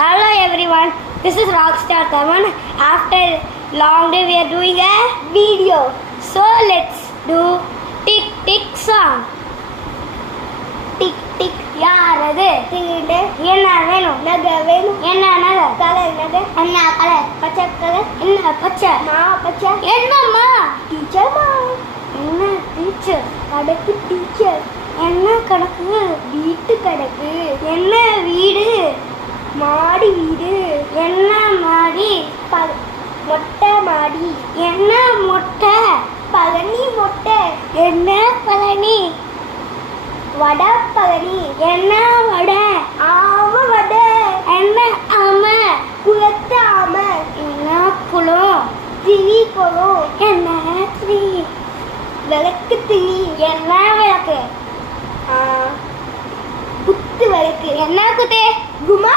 Hello everyone, this is Rockstar Taman. After long day we are doing a video. So let's do tick tick song. Tick tick யாரது திங்கிட்டு என்ன வேணும் நகை வேணும் என்ன நகை colour நகை என்ன கலர் பச்சை கலர் என்ன பச்சை மா பச்சை என்னம்மா டீச்சர்மா என்ன டீச்சர் கணக்கு டீச்சர் என்ன கணக்கு வீட்டு கணக்கு என்ன வீடு மாடி வீடு என்ன மாடி மொட்டை மாடி என்ன மொட்டை பழனி மொட்டை என்ன பழனி வடை பழனி என்ன வடை ஆம வடை என்ன ஆம குளத்து ஆம என்ன குளம் திரி குளம் என்ன திரி விளக்கு திரி என்ன விளக்கு குத்து விளக்கு என்ன குத்து குமா